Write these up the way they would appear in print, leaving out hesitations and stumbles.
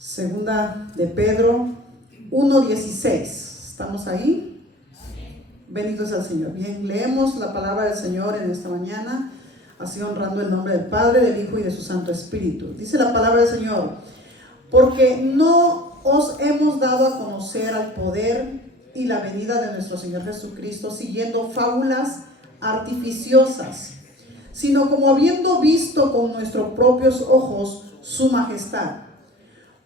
Segunda de Pedro 1:16. ¿Estamos ahí? Bendito sea el Señor. Bien, leemos la palabra del Señor en esta mañana, así honrando el nombre del Padre, del Hijo y de su Santo Espíritu. Dice la palabra del Señor: porque no os hemos dado a conocer al poder y la venida de nuestro Señor Jesucristo siguiendo fábulas artificiosas, sino como habiendo visto con nuestros propios ojos su majestad.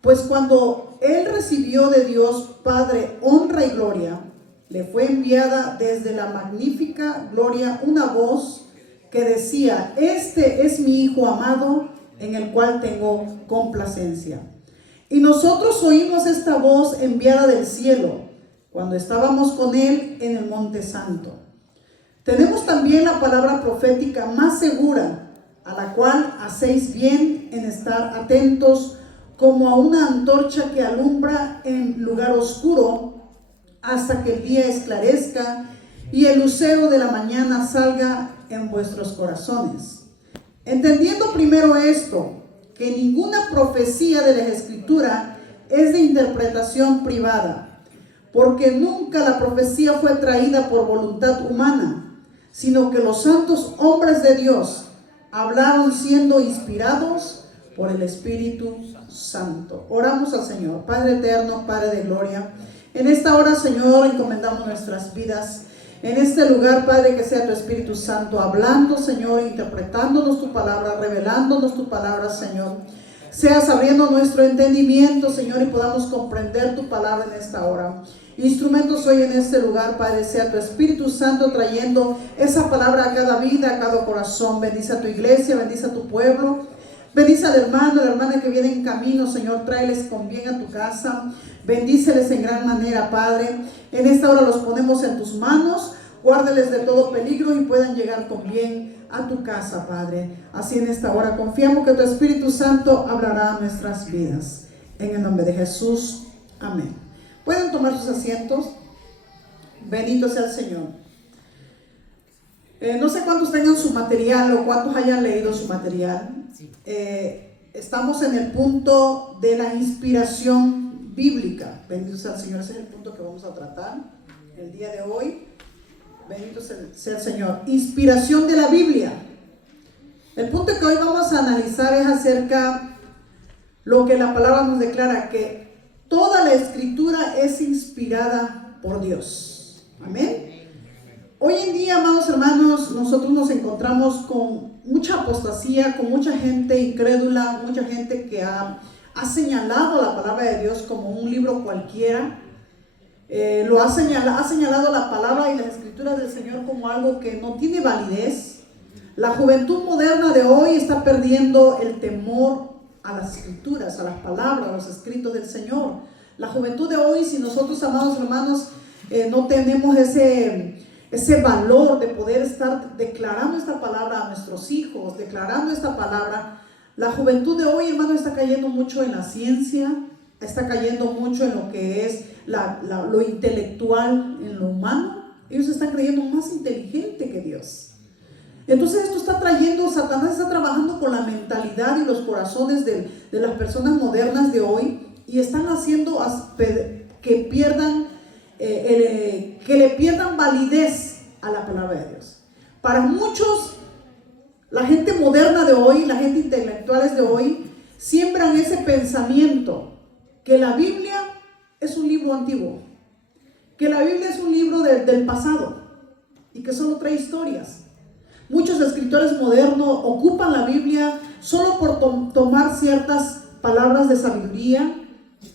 Pues cuando Él recibió de Dios Padre honra y gloria, le fue enviada desde la magnífica gloria una voz que decía: este es mi Hijo amado, en el cual tengo complacencia. Y nosotros oímos esta voz enviada del cielo, cuando estábamos con Él en el Monte Santo. Tenemos también la palabra profética más segura, a la cual hacéis bien en estar atentos, como a una antorcha que alumbra en lugar oscuro, hasta que el día esclarezca y el lucero de la mañana salga en vuestros corazones. Entendiendo primero esto, que ninguna profecía de la Escritura es de interpretación privada, porque nunca la profecía fue traída por voluntad humana, sino que los santos hombres de Dios hablaron siendo inspirados por el Espíritu Santo. Oramos al Señor. Padre eterno, Padre de gloria, en esta hora, Señor, encomendamos nuestras vidas. En este lugar, Padre, que sea tu Espíritu Santo hablando, Señor, interpretándonos tu palabra, revelándonos tu palabra, Señor. Seas abriendo nuestro entendimiento, Señor, y podamos comprender tu palabra en esta hora. Instrumentos hoy en este lugar, Padre, sea tu Espíritu Santo trayendo esa palabra a cada vida, a cada corazón. Bendice a tu iglesia, bendice a tu pueblo. Bendice al hermano, a la hermana que viene en camino, Señor, tráeles con bien a tu casa. Bendíceles en gran manera, Padre. En esta hora los ponemos en tus manos. Guárdeles de todo peligro y puedan llegar con bien a tu casa, Padre. Así en esta hora confiamos que tu Espíritu Santo hablará a nuestras vidas. En el nombre de Jesús, amén. Pueden tomar sus asientos. Bendito sea el Señor. No sé cuántos tengan su material o cuántos hayan leído su material. Estamos en el punto de la inspiración bíblica. Bendito sea el Señor. Ese es el punto que vamos a tratar el día de hoy. Bendito sea el Señor. Inspiración de la Biblia. El punto que hoy vamos a analizar es acerca lo que la palabra nos declara, que toda la escritura es inspirada por Dios. Amén. Hoy en día, amados hermanos, nosotros nos encontramos con mucha apostasía, con mucha gente incrédula, mucha gente que ha señalado la palabra de Dios como un libro cualquiera. Ha señalado la palabra y las escrituras del Señor como algo que no tiene validez. La juventud moderna de hoy está perdiendo el temor a las escrituras, a las palabras, a los escritos del Señor. La juventud de hoy, si nosotros, amados hermanos, no tenemos ese valor de poder estar declarando esta palabra a nuestros hijos, declarando esta palabra, la juventud de hoy, hermano, está cayendo mucho en la ciencia, está cayendo mucho en lo que es lo intelectual, en lo humano. Ellos están creyendo más inteligente que Dios. Entonces esto está trayendo, Satanás está trabajando con la mentalidad y los corazones de las personas modernas de hoy, y están haciendo que le pierdan validez a la palabra de Dios. Para muchos, la gente moderna de hoy, la gente intelectuales de hoy, siembran ese pensamiento que la Biblia es un libro antiguo, que la Biblia es un libro del pasado y que solo trae historias. Muchos escritores modernos ocupan la Biblia solo por tomar ciertas palabras de sabiduría,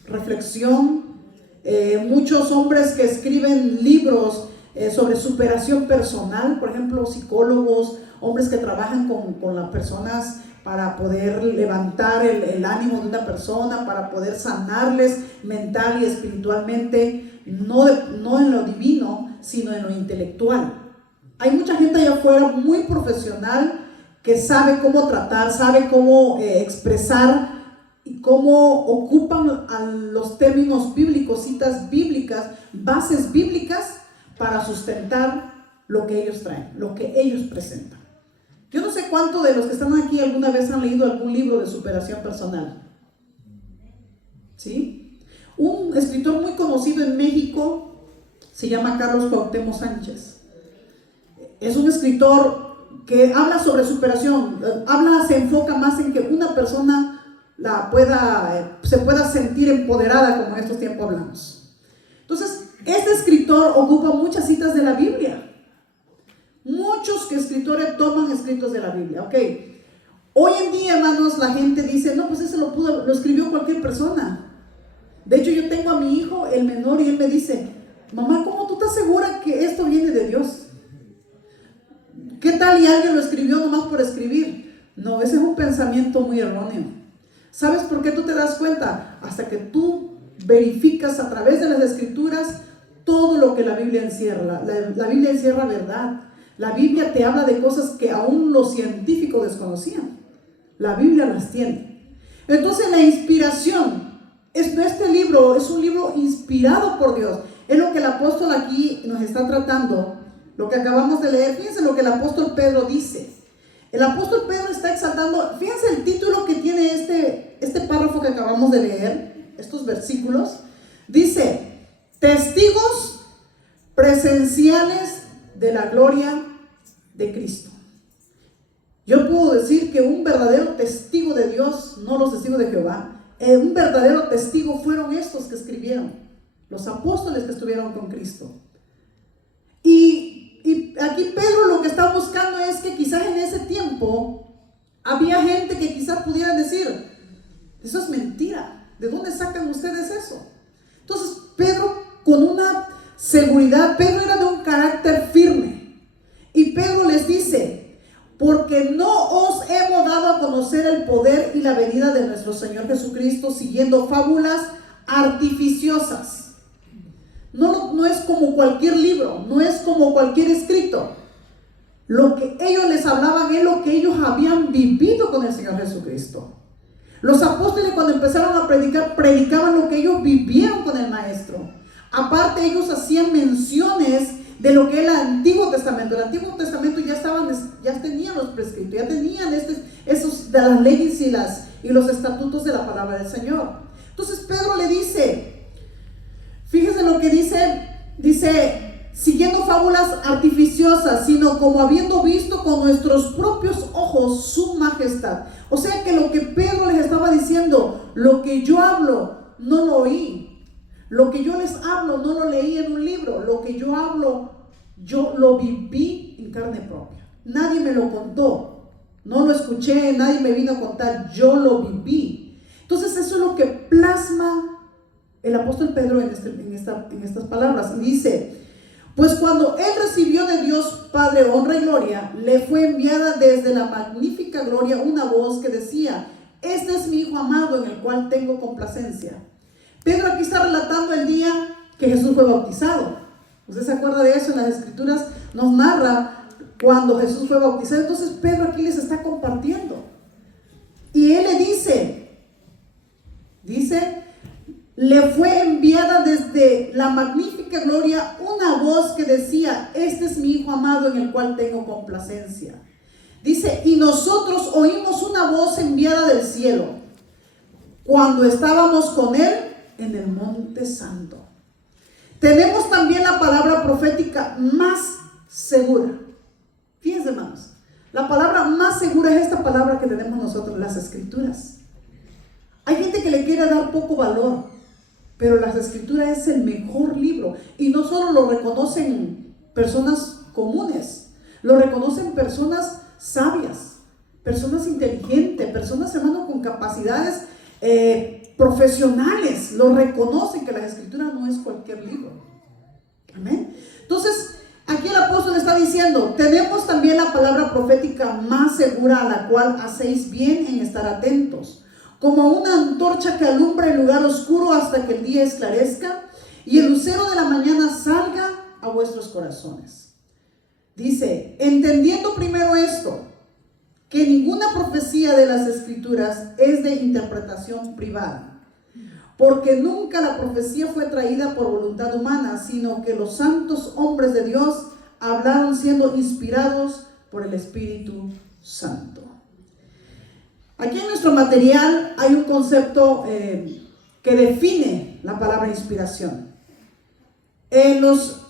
reflexión. Muchos hombres que escriben libros sobre superación personal, por ejemplo, psicólogos, hombres que trabajan con las personas para poder levantar el ánimo de una persona, para poder sanarles mental y espiritualmente, no en lo divino, sino en lo intelectual. Hay mucha gente allá afuera muy profesional que sabe cómo tratar, sabe cómo expresar y cómo ocupan a los términos bíblicos, citas bíblicas, bases bíblicas para sustentar lo que ellos traen, lo que ellos presentan. Yo no sé cuántos de los que están aquí alguna vez han leído algún libro de superación personal. ¿sí? Un escritor muy conocido en México se llama Carlos Cuauhtémoc Sánchez. Es un escritor que habla sobre superación, se enfoca más en que una persona se pueda sentir empoderada, como en estos tiempos hablamos. Entonces, este escritor ocupa muchas citas de la Biblia. Muchos escritores toman escritos de la Biblia, ok. Hoy en día, hermanos, la gente dice, no, pues ese lo escribió cualquier persona. De hecho, yo tengo a mi hijo, el menor, y él me dice, mamá, ¿cómo tú estás segura que esto viene de Dios? ¿Qué tal y alguien lo escribió nomás por escribir? No, ese es un pensamiento muy erróneo. ¿Sabes por qué tú te das cuenta? Hasta que tú verificas a través de las escrituras todo lo que la Biblia encierra. La Biblia encierra verdad. La Biblia te habla de cosas que aún los científicos desconocían. La Biblia las tiene. Entonces la inspiración, este libro es un libro inspirado por Dios. Es lo que el apóstol aquí nos está tratando. Lo que acabamos de leer, fíjense lo que el apóstol Pedro dice. El apóstol Pedro está exaltando, fíjense el título que tiene este párrafo que acabamos de leer, estos versículos. Dice, testigos presenciales de la gloria de Cristo. Yo puedo decir que un verdadero testigo de Dios, no los testigos de Jehová, un verdadero testigo fueron estos que escribieron, los apóstoles que estuvieron con Cristo. Y aquí Pedro lo que está buscando es que quizás en ese tiempo había gente que quizás pudiera decir, eso es mentira, ¿de dónde sacan ustedes eso? Entonces Pedro, con una seguridad, Pedro era de un carácter firme, y Pedro les dice, porque no os hemos dado a conocer el poder y la venida de nuestro Señor Jesucristo siguiendo fábulas artificiosas. No es como cualquier libro, no es como cualquier escrito. Lo que ellos les hablaban es lo que ellos habían vivido con el Señor Jesucristo. Los apóstoles, cuando empezaron a predicar, predicaban lo que ellos vivieron con el Maestro. Aparte, ellos hacían menciones de lo que era el Antiguo Testamento. El Antiguo Testamento ya tenían los prescritos, ya tenían esos de las leyes y los estatutos de la palabra del Señor. Entonces Pedro le dice, fíjense lo que dice, siguiendo fábulas artificiosas, sino como habiendo visto con nuestros propios ojos su majestad. O sea que lo que Pedro les estaba diciendo, lo que yo hablo, no lo oí. Lo que yo les hablo, no lo leí en un libro. Lo que yo hablo, yo lo viví en carne propia. Nadie me lo contó, no lo escuché, nadie me vino a contar, yo lo viví. Entonces eso es lo que plasma el apóstol Pedro en estas palabras. Y dice, pues cuando él recibió de Dios Padre honra y gloria, le fue enviada desde la magnífica gloria una voz que decía, este es mi Hijo amado en el cual tengo complacencia. Pedro aquí está relatando el día que Jesús fue bautizado. ¿Usted se acuerda de eso? En las escrituras nos narra cuando Jesús fue bautizado. Entonces Pedro aquí les está compartiendo. Y él le dice, le fue enviada desde la magnífica gloria una voz que decía, este es mi Hijo amado en el cual tengo complacencia. Dice, y nosotros oímos una voz enviada del cielo cuando estábamos con él en el monte santo. Tenemos también la palabra profética más segura. Fíjense, hermanos, la palabra más segura es esta palabra que tenemos nosotros, las escrituras. Hay gente que le quiere dar poco valor, pero las escrituras es el mejor libro. Y no solo lo reconocen personas comunes, lo reconocen personas sabias, personas inteligentes, personas, hermanos, con capacidades profesionales. Lo reconocen que las escrituras no es cualquier libro. Amén. Entonces, aquí el apóstol está diciendo, tenemos también la palabra profética más segura, a la cual hacéis bien en estar atentos, como una antorcha que alumbra el lugar oscuro hasta que el día esclarezca y el lucero de la mañana salga a vuestros corazones. Dice, entendiendo primero esto, que ninguna profecía de las escrituras es de interpretación privada, porque nunca la profecía fue traída por voluntad humana, sino que los santos hombres de Dios hablaron siendo inspirados por el Espíritu Santo. Aquí en nuestro material hay un concepto que define la palabra inspiración. En los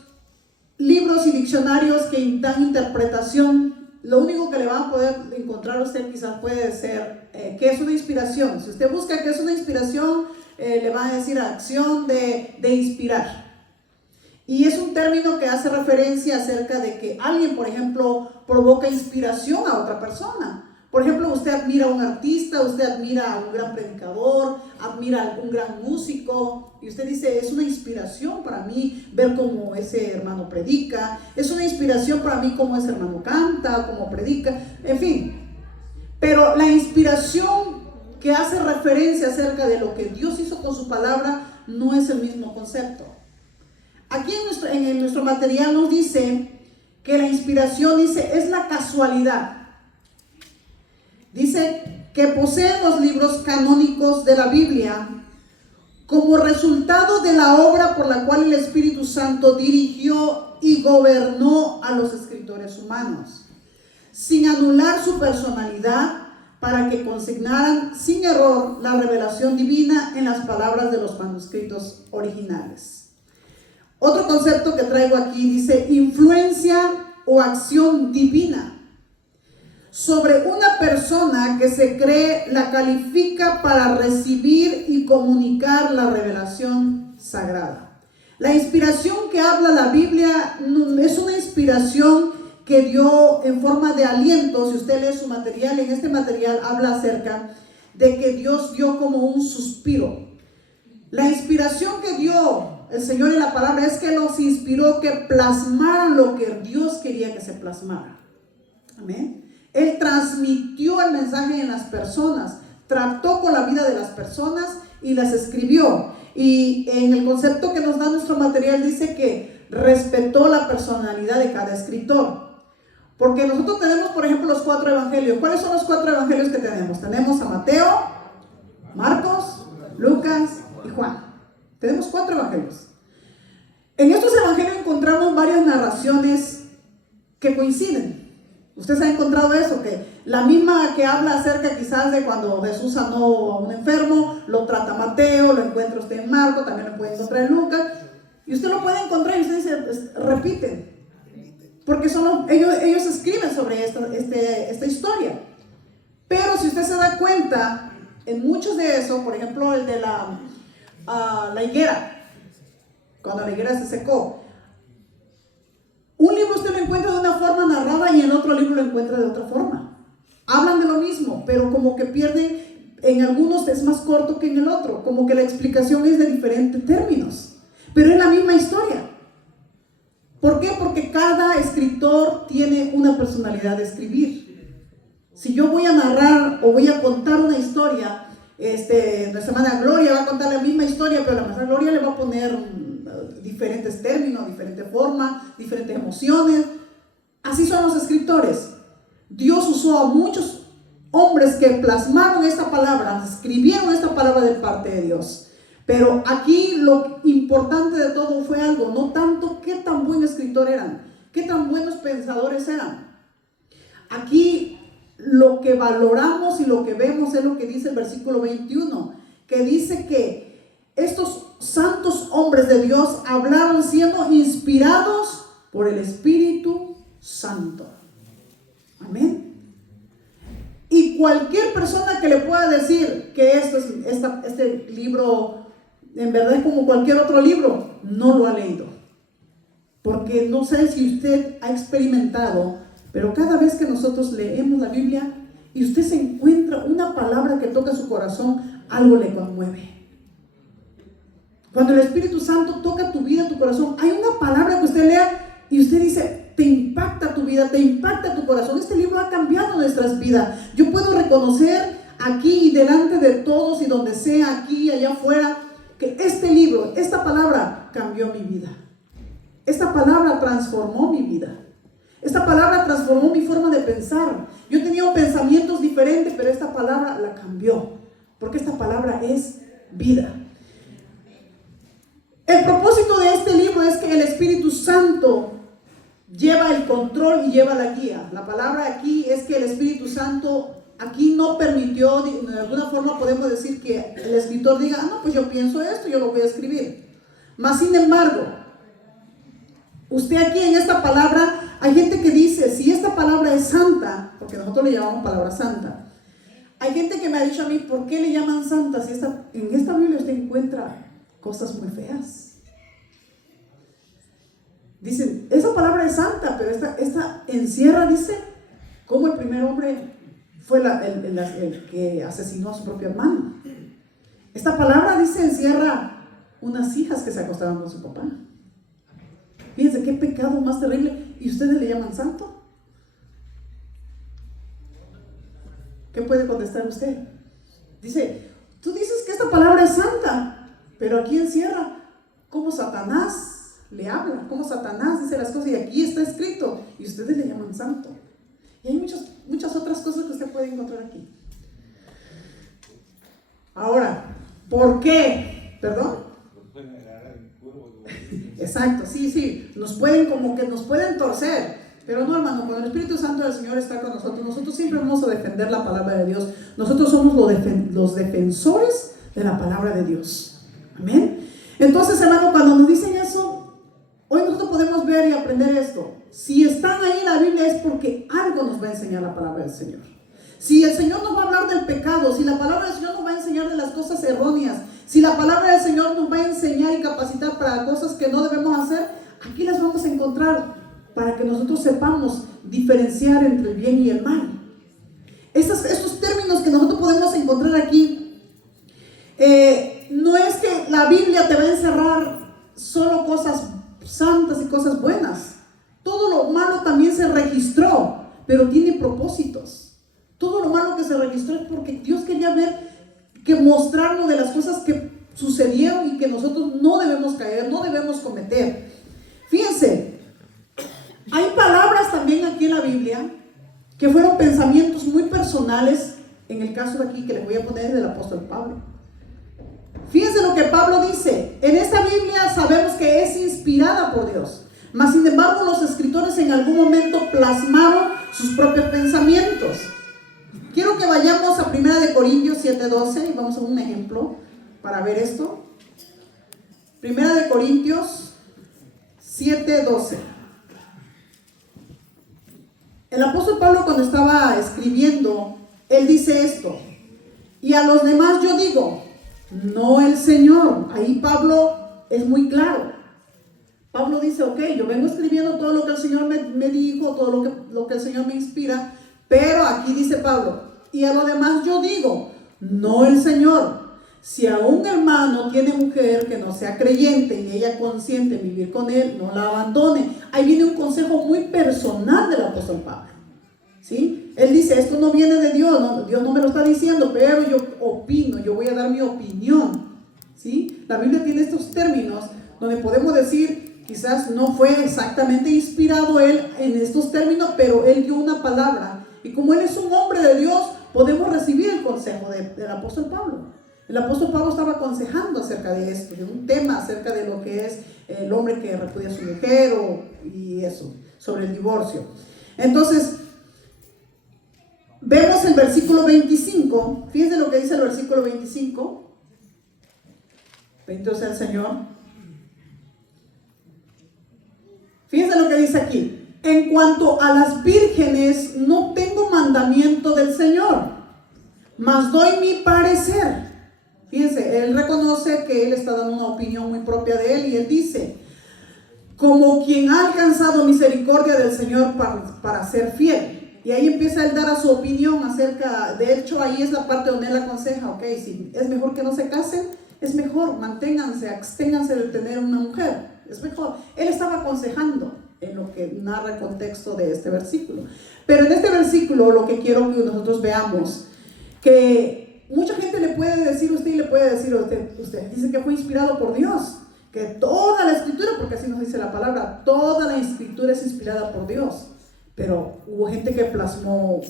libros y diccionarios que dan interpretación, lo único que le van a poder encontrar a usted quizás puede ser qué es una inspiración. Si usted busca qué es una inspiración, le van a decir acción de inspirar. Y es un término que hace referencia acerca de que alguien, por ejemplo, provoca inspiración a otra persona. Por ejemplo, usted admira a un artista, usted admira a un gran predicador, admira a un gran músico, y usted dice, es una inspiración para mí ver cómo ese hermano predica, es una inspiración para mí cómo ese hermano canta, cómo predica, en fin. Pero la inspiración que hace referencia acerca de lo que Dios hizo con su palabra no es el mismo concepto. Aquí en nuestro material nos dice que la inspiración, dice, es la casualidad. Dice que poseen los libros canónicos de la Biblia como resultado de la obra por la cual el Espíritu Santo dirigió y gobernó a los escritores humanos, sin anular su personalidad, para que consignaran sin error la revelación divina en las palabras de los manuscritos originales. Otro concepto que traigo aquí dice influencia o acción divina sobre una persona que se cree la califica para recibir y comunicar la revelación sagrada. La inspiración que habla la Biblia es una inspiración que dio en forma de aliento. Si usted lee su material, en este material habla acerca de que Dios dio como un suspiro. La inspiración que dio el Señor en la palabra es que los inspiró que plasmaran lo que Dios quería que se plasmara. Amén. Él transmitió el mensaje en las personas, trató con la vida de las personas y las escribió. Y en el concepto que nos da nuestro material dice que respetó la personalidad de cada escritor. Porque nosotros tenemos, por ejemplo, los 4 evangelios. ¿Cuáles son los 4 evangelios que tenemos? Tenemos a Mateo, Marcos, Lucas y Juan. Tenemos 4 evangelios. En estos evangelios encontramos varias narraciones que coinciden. Ustedes han encontrado eso, que la misma que habla acerca quizás de cuando Jesús sanó a un enfermo, lo trata Mateo, lo encuentra usted en Marcos, también lo puede encontrar en Lucas, y usted lo puede encontrar y usted dice, repiten, porque ellos escriben sobre esta historia. Pero si usted se da cuenta, en muchos de esos, por ejemplo el de la higuera, cuando la higuera se secó, un libro usted lo encuentra de una forma narrada y en otro libro lo encuentra de otra forma. Hablan de lo mismo, pero como que pierden, en algunos es más corto que en el otro, como que la explicación es de diferentes términos, pero es la misma historia. ¿Por qué? Porque cada escritor tiene una personalidad de escribir. Si yo voy a narrar o voy a contar una historia, nuestra hermana Gloria va a contar la misma historia, pero la hermana Gloria le va a poner diferentes términos, diferente forma, diferentes emociones. Así son los escritores. Dios usó a muchos hombres que plasmaron esta palabra, escribieron esta palabra de parte de Dios. Pero aquí lo importante de todo fue algo, no tanto qué tan buen escritor eran, qué tan buenos pensadores eran. Aquí lo que valoramos y lo que vemos es lo que dice el versículo 21, que dice que estos santos hombres de Dios hablaron siendo inspirados por el Espíritu Santo. Amén. Y cualquier persona que le pueda decir que este libro en verdad es como cualquier otro libro, no lo ha leído. Porque no sé si usted ha experimentado, pero cada vez que nosotros leemos la Biblia y usted se encuentra una palabra que toca su corazón, algo le conmueve. Cuando el Espíritu Santo toca tu vida, tu corazón, hay una palabra que usted lea y usted dice, te impacta tu vida, te impacta tu corazón. Este libro ha cambiado nuestras vidas. Yo puedo reconocer aquí y delante de todos y donde sea, aquí y allá afuera, que este libro, esta palabra cambió mi vida. Esta palabra transformó mi vida. Esta palabra transformó mi forma de pensar. Yo tenía pensamientos diferentes, pero esta palabra la cambió, porque esta palabra es vida. El propósito de este libro es que el Espíritu Santo lleva el control y lleva la guía. La palabra aquí es que el Espíritu Santo aquí no permitió, de alguna forma podemos decir que el escritor diga, no, pues yo pienso esto, yo lo voy a escribir. Mas sin embargo, usted aquí en esta palabra, hay gente que dice, si esta palabra es santa, porque nosotros le llamamos palabra santa, hay gente que me ha dicho a mí, ¿por qué le llaman santa? Si en esta Biblia usted encuentra cosas muy feas. Dicen, esa palabra es santa, pero esta encierra, dice, cómo el primer hombre fue el que asesinó a su propio hermano. Esta palabra, dice, encierra unas hijas que se acostaban con su papá. Fíjense qué pecado más terrible. ¿Y ustedes le llaman santo? ¿Qué puede contestar usted? Dice, tú dices que esta palabra es santa, pero aquí encierra cómo Satanás le habla, cómo Satanás dice las cosas, y aquí está escrito, y ustedes le llaman santo. Y hay muchas otras cosas que usted puede encontrar aquí. Ahora, ¿por qué? ¿Perdón? Exacto, sí, nos pueden torcer, pero no, hermano, cuando el Espíritu Santo del Señor está con nosotros siempre vamos a defender la palabra de Dios. Nosotros somos los defensores de la palabra de Dios. Amén. Entonces, hermano, cuando nos dicen eso, hoy nosotros podemos ver y aprender esto. Si están ahí en la Biblia es porque algo nos va a enseñar la palabra del Señor. Si el Señor nos va a hablar del pecado, si la palabra del Señor nos va a enseñar de las cosas erróneas, si la palabra del Señor nos va a enseñar y capacitar para cosas que no debemos hacer, aquí las vamos a encontrar para que nosotros sepamos diferenciar entre el bien y el mal. Estos términos que nosotros podemos encontrar aquí, no es que la Biblia te va a encerrar solo cosas santas y cosas buenas. Todo lo malo también se registró, pero tiene propósitos. Todo lo malo que se registró es porque Dios quería mostrarnos de las cosas que sucedieron y que nosotros no debemos caer, no debemos cometer. Fíjense, hay palabras también aquí en la Biblia que fueron pensamientos muy personales, en el caso de aquí que les voy a poner del apóstol Pablo. Fíjense lo que Pablo dice. En esta Biblia sabemos que es inspirada por Dios, mas sin embargo los escritores en algún momento plasmaron sus propios pensamientos. Quiero que vayamos a 1 Corintios 7:12 y vamos a un ejemplo para ver esto. 1 Corintios 7:12. El apóstol Pablo, cuando estaba escribiendo, él dice esto: y a los demás yo digo, no el Señor. Ahí Pablo es muy claro. Pablo dice, ok, yo vengo escribiendo todo lo que el Señor me dijo, todo lo que el Señor me inspira, pero aquí dice Pablo, y a los demás yo digo, no el Señor. Si a un hermano tiene mujer que no sea creyente y ella consiente en vivir con él, no la abandone. Ahí viene un consejo muy personal del apóstol Pablo, ¿sí? Él dice, esto no viene de Dios, no, Dios no me lo está diciendo, pero yo opino, yo voy a dar mi opinión, ¿sí? La Biblia tiene estos términos donde podemos decir, quizás no fue exactamente inspirado él en estos términos, pero él dio una palabra. Y como él es un hombre de Dios, podemos recibir el consejo del apóstol Pablo. El apóstol Pablo estaba aconsejando acerca de esto, de un tema acerca de lo que es el hombre que repudia a su mujer y eso, sobre el divorcio. Entonces, vemos el versículo 25. Fíjense lo que dice el versículo 25. Bendito sea el Señor. Fíjense lo que dice aquí. En cuanto a las vírgenes, no tengo mandamiento del Señor, mas doy mi parecer. Fíjense, él reconoce que él está dando una opinión muy propia de él y él dice, como quien ha alcanzado misericordia del Señor para ser fiel. Y ahí empieza él a dar su opinión acerca, de hecho ahí es la parte donde él aconseja, ok, si es mejor que no se casen, es mejor, manténganse, absténganse de tener una mujer, es mejor. Él estaba aconsejando en lo que narra el contexto de este versículo. Pero en este versículo lo que quiero que nosotros veamos, que mucha gente le puede decir a usted y le puede decir a usted dice que fue inspirado por Dios, que toda la escritura, porque así nos dice la palabra, toda la escritura es inspirada por Dios. Pero hubo gente que plasmó,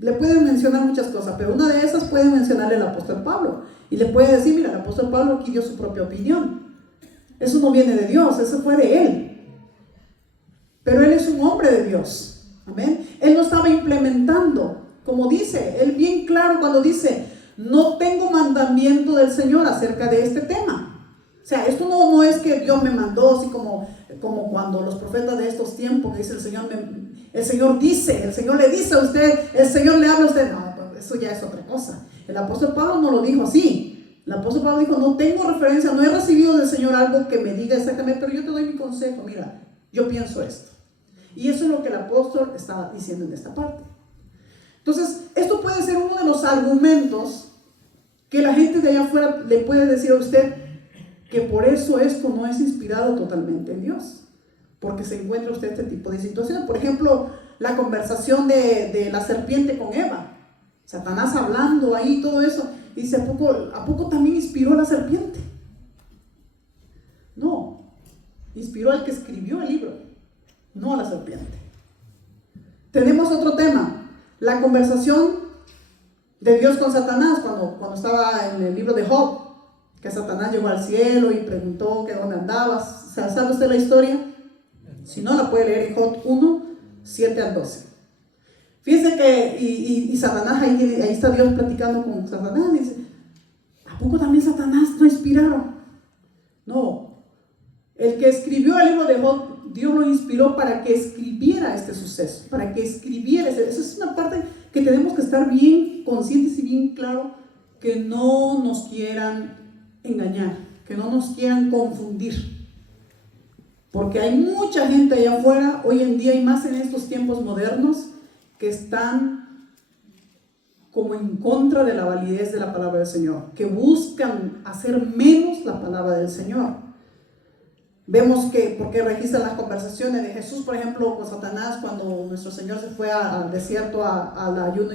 le pueden mencionar muchas cosas, pero una de esas puede mencionarle el apóstol Pablo y le puede decir, mira, el apóstol Pablo aquí dio su propia opinión, eso no viene de Dios, eso fue de él. Pero él es un hombre de Dios, amén. Él no estaba implementando como dice, él bien claro cuando dice, no tengo mandamiento del Señor acerca de este tema. O sea, esto no es que Dios me mandó, así como cuando los profetas de estos tiempos, que dice el Señor dice, el Señor le dice a usted, el Señor le habla a usted. No, pues eso ya es otra cosa. El apóstol Pablo no lo dijo así. El apóstol Pablo dijo, no tengo referencia, no he recibido del Señor algo que me diga exactamente, pero yo te doy mi consejo, mira, yo pienso esto. Y eso es lo que el apóstol está diciendo en esta parte. Entonces, esto puede ser uno de los argumentos que la gente de allá afuera le puede decir a usted que por eso esto no es inspirado totalmente en Dios, porque se encuentra usted este tipo de situaciones. Por ejemplo, la conversación de la serpiente con Eva, Satanás hablando ahí, todo eso, y dice, ¿a poco también inspiró la serpiente? No, inspiró al que escribió el libro, no a la serpiente. Tenemos otro tema, la conversación de Dios con Satanás, cuando estaba en el libro de Job, que Satanás llegó al cielo y preguntó que dónde andabas. ¿Sabe usted la historia? Si no, la puede leer en Job 1, 7 al 12. Fíjense que, y Satanás, ahí está Dios platicando con Satanás, y dice, ¿a poco también Satanás no inspiraron? No, el que escribió el libro de Job, Dios lo inspiró para que escribiera este suceso, para que escribiera, esa es una parte que tenemos que estar bien conscientes y bien claro, que no nos quieran engañar, que no nos quieran confundir, porque hay mucha gente allá afuera, hoy en día y más en estos tiempos modernos, que están como en contra de la validez de la palabra del Señor, que buscan hacer menos la palabra del Señor. Vemos que, porque registran las conversaciones de Jesús, por ejemplo, con Satanás, cuando nuestro Señor se fue al desierto al ayuno,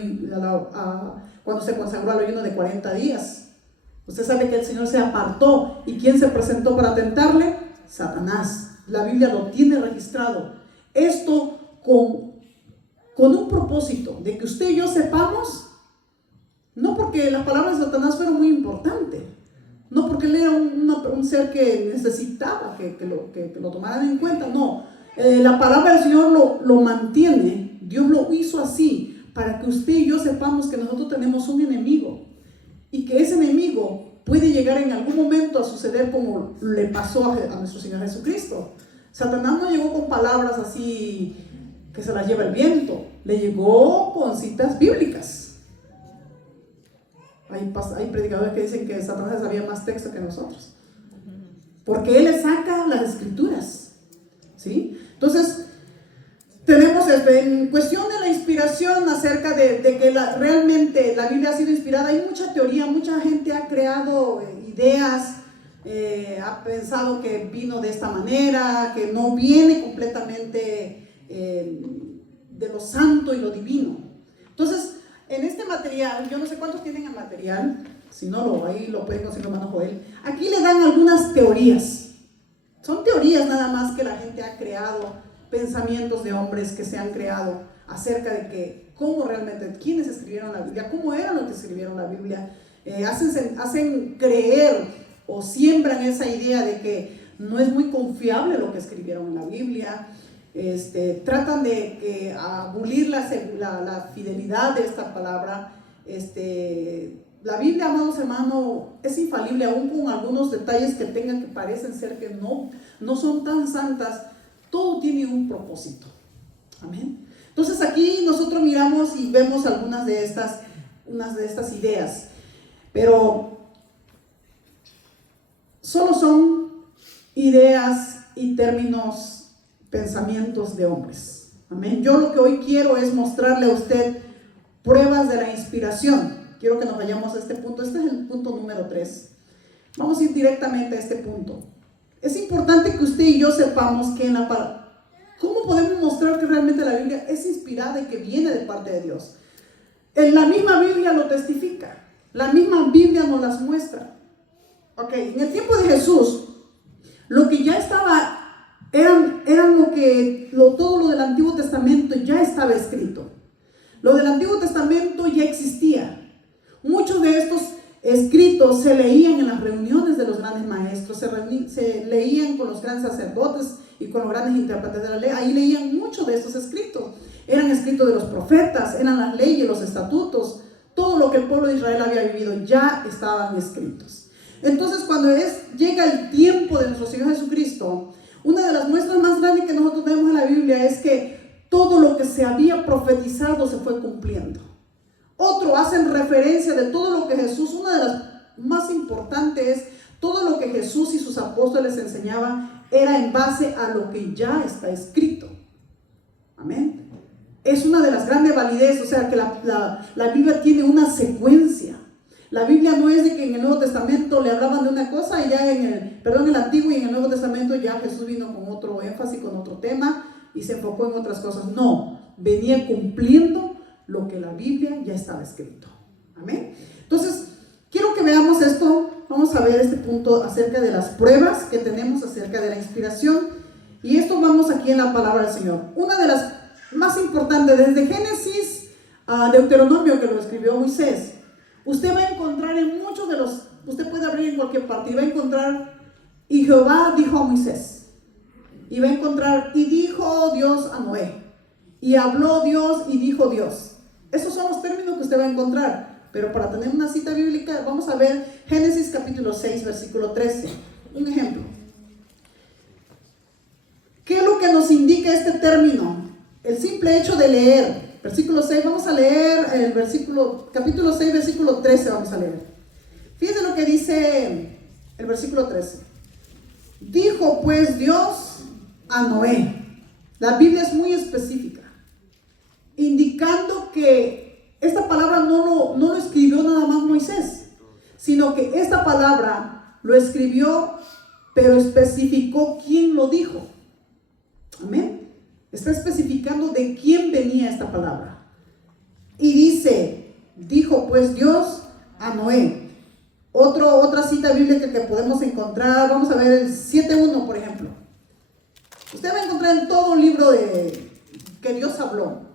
cuando se consagró al ayuno de 40 días. Usted sabe que el Señor se apartó, ¿y quién se presentó para tentarle? Satanás. La Biblia lo tiene registrado. Esto con un propósito, de que usted y yo sepamos, no porque las palabras de Satanás fueron muy importantes, no porque él era un ser que necesitaba que lo tomaran en cuenta, no. La palabra del Señor lo mantiene, Dios lo hizo así, para que usted y yo sepamos que nosotros tenemos un enemigo, y que ese enemigo puede llegar en algún momento a suceder como le pasó a nuestro Señor Jesucristo. Satanás no llegó con palabras así que se las lleva el viento, le llegó con citas bíblicas. Hay predicadores que dicen que Satanás sabía más texto que nosotros, porque él le saca las escrituras, ¿sí? Entonces, tenemos en cuestión de la inspiración acerca de que realmente la Biblia ha sido inspirada. Hay mucha teoría, mucha gente ha creado ideas, ha pensado que vino de esta manera, que no viene completamente de lo santo y lo divino. Entonces, en este material, yo no sé cuántos tienen el material, si no, ahí lo pueden conseguir, hermano Joel. Aquí le dan algunas teorías, son teorías nada más que la gente ha creado, pensamientos de hombres que se han creado acerca de que cómo realmente, quiénes escribieron la Biblia, cómo eran los que escribieron la Biblia. Hacen creer o siembran esa idea de que no es muy confiable lo que escribieron en la Biblia. Tratan de abulir la fidelidad de esta palabra. La Biblia, amados hermanos, es infalible, aún con algunos detalles que tengan que parecen ser que no son tan santas. Todo tiene un propósito. Amén. Entonces aquí nosotros miramos y vemos algunas de estas ideas, pero solo son ideas y términos, pensamientos de hombres. Amén. Yo lo que hoy quiero es mostrarle a usted pruebas de la inspiración. Quiero que nos vayamos a este punto. Este es el punto número 3. Vamos a ir directamente a este punto. Es importante que usted y yo sepamos que ¿cómo podemos mostrar que realmente la Biblia es inspirada y que viene de parte de Dios? En la misma Biblia lo testifica. La misma Biblia nos las muestra. Ok, en el tiempo de Jesús, lo que ya estaba todo lo del Antiguo Testamento ya estaba escrito. Lo del Antiguo Testamento ya existía. Muchos de estos escritos se leían en las reuniones de los grandes maestros, se leían con los grandes sacerdotes y con los grandes intérpretes de la ley. Ahí leían muchos de estos escritos. eran escritos de los profetas, eran las leyes, los estatutos, todo lo que el pueblo de Israel había vivido ya estaban escritos. Entonces, cuando llega el tiempo de nuestro Señor Jesucristo, una de las muestras más grandes que nosotros tenemos en la Biblia es que todo lo que se había profetizado se fue cumpliendo. Otro hacen referencia de todo lo que Jesús, una de las más importantes es todo lo que Jesús y sus apóstoles enseñaban era en base a lo que ya está escrito. Amén. Es una de las grandes validez, o sea que la Biblia tiene una secuencia. La Biblia no es de que en el Nuevo Testamento le hablaban de una cosa y ya en el Antiguo y en el Nuevo Testamento ya Jesús vino con otro énfasis, con otro tema y se enfocó en otras cosas. No, venía cumpliendo lo que la Biblia ya estaba escrito. Amén. Entonces, quiero que veamos esto. Vamos a ver este punto acerca de las pruebas que tenemos acerca de la inspiración. Y esto vamos aquí en la palabra del Señor. Una de las más importantes, desde Génesis a Deuteronomio, que lo escribió Moisés, usted va a encontrar en muchos de los, usted puede abrir en cualquier parte y va a encontrar, y Jehová dijo a Moisés, y va a encontrar, y dijo Dios a Noé, y habló Dios y dijo Dios. Esos son los términos que usted va a encontrar. Pero para tener una cita bíblica, vamos a ver Génesis capítulo 6, versículo 13. Un ejemplo. ¿Qué es lo que nos indica este término? El simple hecho de leer. Versículo 6, vamos a leer el capítulo 6, versículo 13, vamos a leer. Fíjense lo que dice el versículo 13. Dijo pues Dios a Noé. La Biblia es muy específica, indicando que esta palabra no lo escribió nada más Moisés, sino que esta palabra lo escribió, pero especificó quién lo dijo. Amén. Está especificando de quién venía esta palabra. Y dice, dijo pues Dios a Noé. Otra cita bíblica que podemos encontrar, vamos a ver el 7.1, por ejemplo. Usted va a encontrar en todo el libro que Dios habló.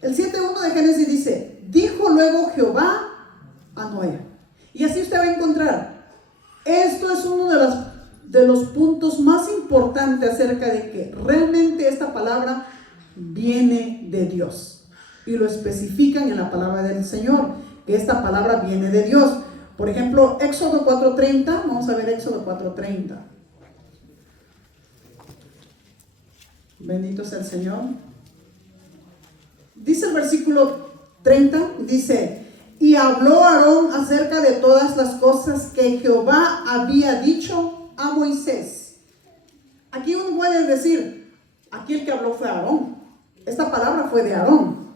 El 7.1 de Génesis dice, dijo luego Jehová a Noé. Y así usted va a encontrar. Esto es uno de los puntos más importantes acerca de que realmente esta palabra viene de Dios. Y lo especifican en la palabra del Señor, que esta palabra viene de Dios. Por ejemplo, Éxodo 4.30, vamos a ver Éxodo 4.30. Bendito sea el Señor. Dice el versículo 30, dice, y habló Aarón acerca de todas las cosas que Jehová había dicho a Moisés. Aquí uno puede decir, aquí el que habló fue Aarón. Esta palabra fue de Aarón.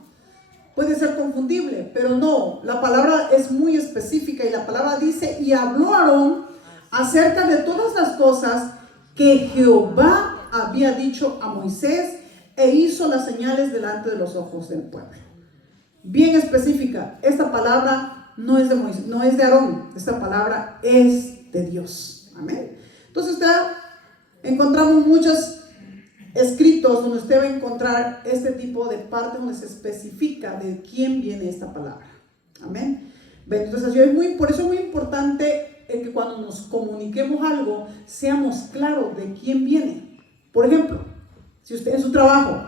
Puede ser confundible, pero no, la palabra es muy específica y la palabra dice, y habló Aarón acerca de todas las cosas que Jehová había dicho a Moisés e hizo las señales delante de los ojos del pueblo. Bien específica, esta palabra no es de Moisés, no es de Aarón, esta palabra es de Dios. Amén. Entonces encontramos muchos escritos donde usted va a encontrar este tipo de partes donde se especifica de quién viene esta palabra. Amén. Entonces por eso es muy importante que cuando nos comuniquemos algo seamos claros de quién viene. Por ejemplo, si usted en su trabajo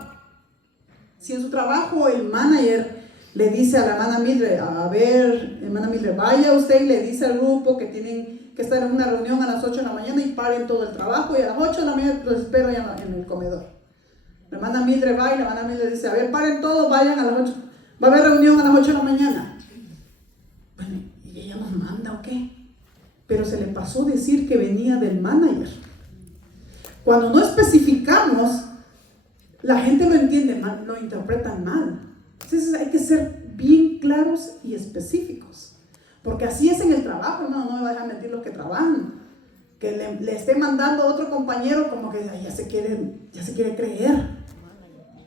el manager le dice a la hermana Mildred, a ver, hermana Mildred, vaya usted y le dice al grupo que tienen que estar en una reunión a las 8 de la mañana y paren todo el trabajo y a las 8 de la mañana los espero ya en el comedor. La hermana Mildred va y la hermana Mildred dice, a ver, paren todo, vayan a las 8, va a haber reunión a las 8 de la mañana. Bueno, ¿y ella nos manda o qué? Pero se le pasó decir que venía del manager. Cuando no especificamos, la gente lo entiende mal, lo interpretan mal. Entonces hay que ser bien claros y específicos. Porque así es en el trabajo, no me vayan a mentir los que trabajan. Que le esté mandando a otro compañero como que ya se quiere creer.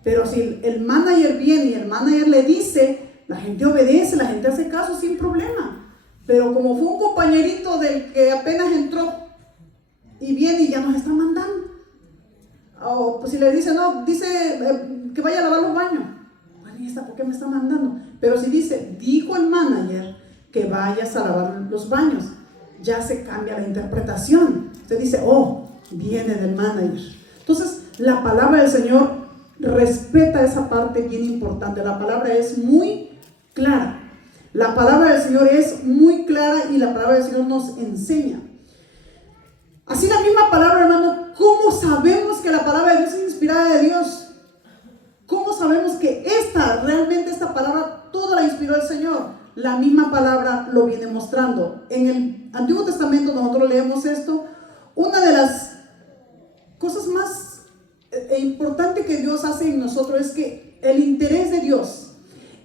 Pero si el manager viene y el manager le dice, la gente obedece, la gente hace caso sin problema. Pero como fue un compañerito del que apenas entró y viene y ya nos está mandando. O pues si le dice, no, dice que vaya a lavar los baños. Bueno, ¿y esta por qué me está mandando? Pero si dice, dijo el manager que vayas a lavar los baños, ya se cambia la interpretación. Usted dice, oh, viene del manager. Entonces, la palabra del Señor respeta esa parte bien importante. La palabra es muy clara. La palabra del Señor es muy clara y la palabra del Señor nos enseña. Así la misma palabra, hermano, ¿cómo sabemos que la palabra de Dios es inspirada de Dios? ¿Cómo sabemos que realmente esta palabra, toda la inspiró el Señor? La misma palabra lo viene mostrando. En el Antiguo Testamento nosotros leemos esto. Una de las cosas más importantes que Dios hace en nosotros es que el interés de Dios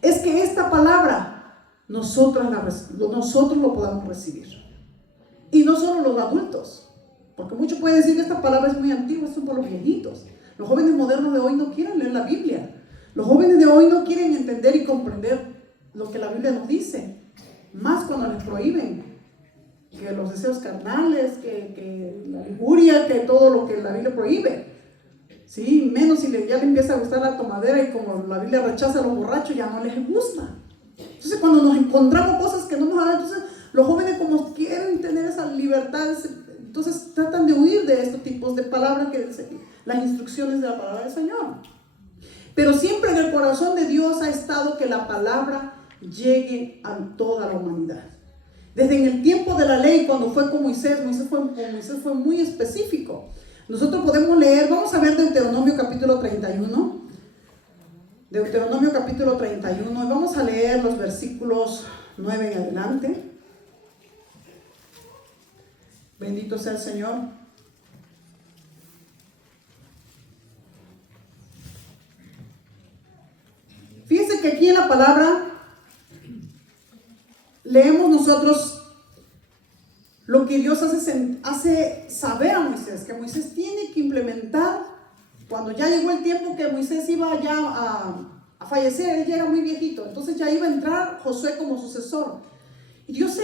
es que esta palabra nosotros lo podamos recibir. Y no solo los adultos. Porque muchos pueden decir que esta palabra es muy antigua, son por los viejitos. Los jóvenes modernos de hoy no quieren leer la Biblia. Los jóvenes de hoy no quieren entender y comprender lo que la Biblia nos dice. Más cuando les prohíben que los deseos carnales, que la lujuria, que todo lo que la Biblia prohíbe. Sí, menos si ya le empieza a gustar la tomadera y como la Biblia rechaza a los borrachos, ya no les gusta. Entonces cuando nos encontramos cosas que no nos agradan, entonces los jóvenes como quieren tener esa libertad, entonces tratan de huir de estos tipos de palabras, las instrucciones de la palabra del Señor. Pero siempre en el corazón de Dios ha estado que la palabra llegue a toda la humanidad. Desde en el tiempo de la ley, cuando fue con Moisés fue muy específico. Nosotros podemos leer, vamos a ver Deuteronomio capítulo 31. Deuteronomio capítulo 31, y vamos a leer los versículos 9 en adelante. Bendito sea el Señor. Fíjense que aquí en la palabra leemos nosotros lo que Dios hace saber a Moisés, que Moisés tiene que implementar. Cuando ya llegó el tiempo que Moisés iba ya a fallecer, él ya era muy viejito, entonces ya iba a entrar Josué como sucesor. Y Dios se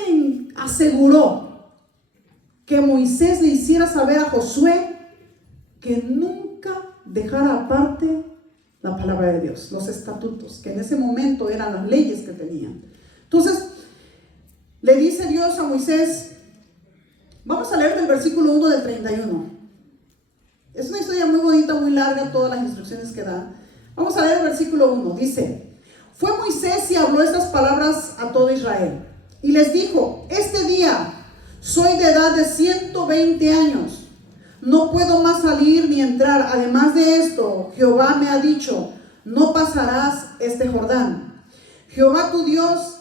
aseguró que Moisés le hiciera saber a Josué que nunca dejara aparte la palabra de Dios, los estatutos, que en ese momento eran las leyes que tenían. Entonces, le dice Dios a Moisés, vamos a leer del versículo 1 del 31. Es una historia muy bonita, muy larga, todas las instrucciones que da. Vamos a leer el versículo 1, dice, fue Moisés y habló estas palabras a todo Israel, y les dijo, este día soy de edad de 120 años, no puedo más salir ni entrar. Además de esto, Jehová me ha dicho, no pasarás este Jordán. Jehová tu Dios,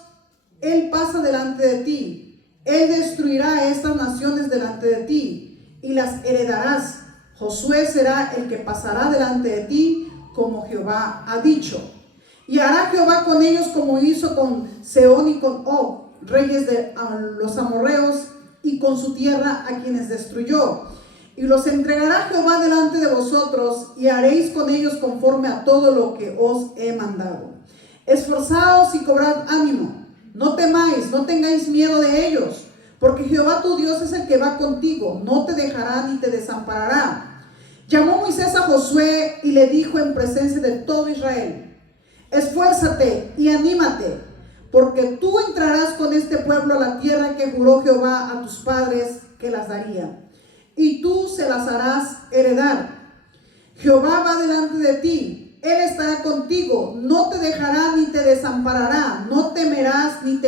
Él pasa delante de ti. Él destruirá a estas naciones delante de ti y las heredarás. Josué será el que pasará delante de ti, como Jehová ha dicho. Y hará Jehová con ellos como hizo con Sehón y con Og, reyes de los amorreos, y con su tierra a quienes destruyó. Y los entregará Jehová delante de vosotros, y haréis con ellos conforme a todo lo que os he mandado. Esforzaos y cobrad ánimo, no temáis, no tengáis miedo de ellos, porque Jehová tu Dios es el que va contigo, no te dejará ni te desamparará. Llamó Moisés a Josué y le dijo en presencia de todo Israel, esfuérzate y anímate, porque tú entrarás con este pueblo a la tierra que juró Jehová a tus padres que las daría, y tú se las harás heredar. Jehová va delante de ti, Él estará contigo, no te dejará ni te desamparará, no temas ni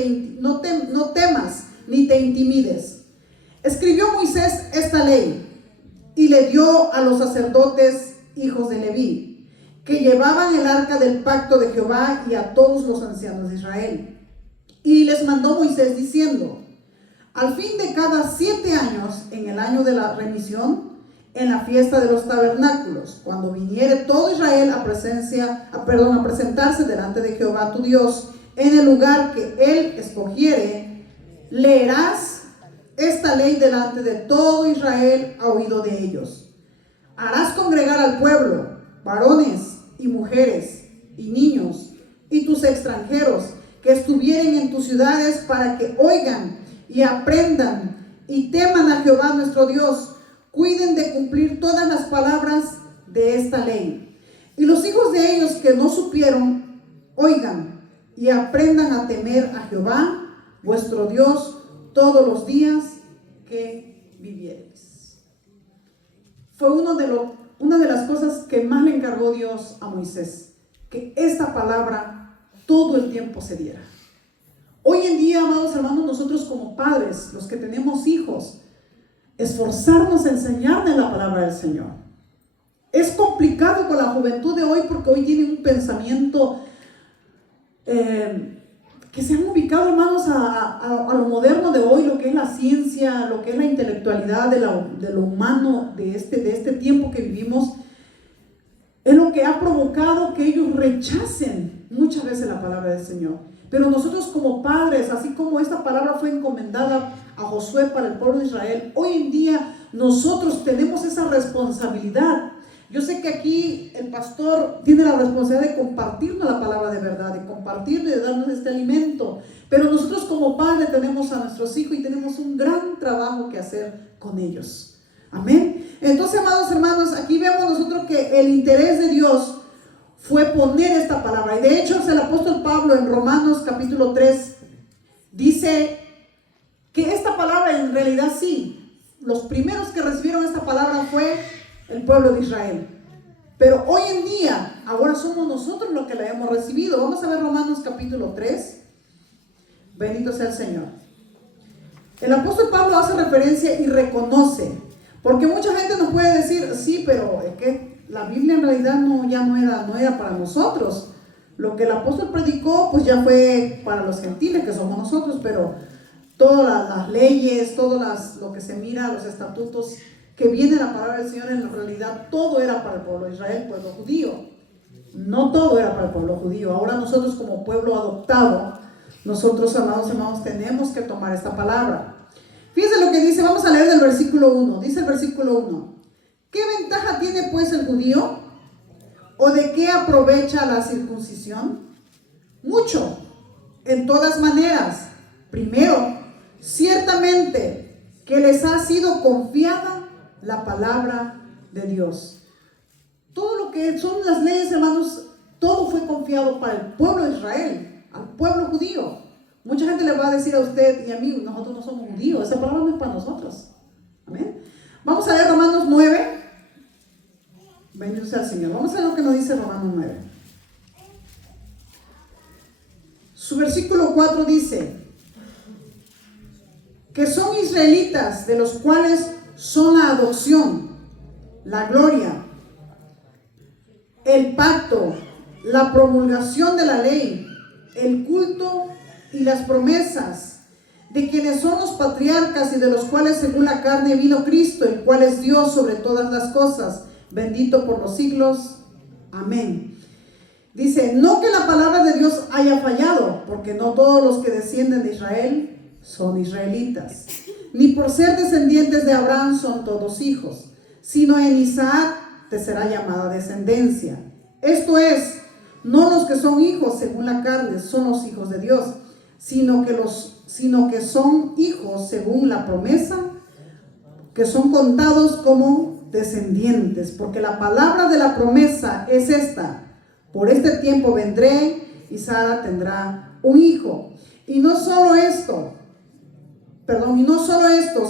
te intimides. Escribió Moisés esta ley y le dio a los sacerdotes, hijos de Leví, que llevaban el arca del pacto de Jehová, y a todos los ancianos de Israel. Y les mandó Moisés diciendo, al fin de cada 7 años, en el año de la remisión, en la fiesta de los tabernáculos, cuando viniere todo Israel a presentarse delante de Jehová tu Dios, en el lugar que Él escogiere, leerás esta ley delante de todo Israel a oído de ellos. Harás congregar al pueblo, varones y mujeres y niños, y tus extranjeros que estuvieren en tus ciudades, para que oigan y aprendan y teman a Jehová nuestro Dios, cuiden de cumplir todas las palabras de esta ley. Y los hijos de ellos que no supieron, oigan y aprendan a temer a Jehová vuestro Dios todos los días que viviereis. Fue uno de una de las cosas que más le encargó Dios a Moisés, que esta palabra todo el tiempo se diera. Hoy en día, amados hermanos, nosotros como padres, los que tenemos hijos, esforzarnos a enseñarles la palabra del Señor. Es complicado con la juventud de hoy porque hoy tienen un pensamiento que se han ubicado, hermanos, a lo moderno de hoy, lo que es la ciencia, lo que es la intelectualidad de lo humano de este tiempo que vivimos, es lo que ha provocado que ellos rechacen muchas veces la palabra del Señor. Pero nosotros como padres, así como esta palabra fue encomendada a Josué para el pueblo de Israel, hoy en día nosotros tenemos esa responsabilidad. Yo sé que aquí el pastor tiene la responsabilidad de compartirnos la palabra de verdad, de compartirle, de darnos este alimento. Pero nosotros como padres tenemos a nuestros hijos y tenemos un gran trabajo que hacer con ellos. Amén. Entonces, amados hermanos, aquí vemos nosotros que el interés de Dios fue poner esta palabra. Y de hecho, el apóstol Pablo en Romanos capítulo 3 dice que esta palabra en realidad sí, los primeros que recibieron esta palabra fue el pueblo de Israel. Pero hoy en día, ahora somos nosotros los que la hemos recibido. Vamos a ver Romanos capítulo 3. Bendito sea el Señor. El apóstol Pablo hace referencia y reconoce, porque mucha gente nos puede decir, sí, pero es que la Biblia en realidad no era para nosotros. Lo que el apóstol predicó, pues ya fue para los gentiles, que somos nosotros, pero todas las leyes, lo que se mira, los estatutos que viene la palabra del Señor, en realidad todo era para el pueblo de Israel, el pueblo judío. No todo era para el pueblo judío. Ahora nosotros como pueblo adoptado, nosotros, amados hermanos, tenemos que tomar esta palabra. Fíjense lo que dice, vamos a leer del versículo 1. Dice el versículo 1. ¿Qué ventaja tiene pues el judío? ¿O de qué aprovecha la circuncisión? Mucho, en todas maneras. Primero, ciertamente que les ha sido confiada la palabra de Dios. Todo lo que son las leyes, hermanos, todo fue confiado para el pueblo de Israel, al pueblo judío. Mucha gente le va a decir a usted y a mí, nosotros no somos judíos, esa palabra no es para nosotros. Amén. Vamos a leer Romanos 9. Bendito sea el Señor. Vamos a ver lo que nos dice Romanos 9. Su versículo 4 dice que son israelitas, de los cuales son la adopción, la gloria, el pacto, la promulgación de la ley, el culto y las promesas, de quienes son los patriarcas y de los cuales según la carne vino Cristo, el cual es Dios sobre todas las cosas, bendito por los siglos. Amén. Dice, no que la palabra de Dios haya fallado, porque no todos los que descienden de Israel son israelitas, ni por ser descendientes de Abraham son todos hijos, sino en Isaac te será llamada descendencia. Esto es, no los que son hijos según la carne son los hijos de Dios, sino que son hijos según la promesa, que son contados como descendientes, porque la palabra de la promesa es esta: por este tiempo vendré y Sara tendrá un hijo. Y no solo esto,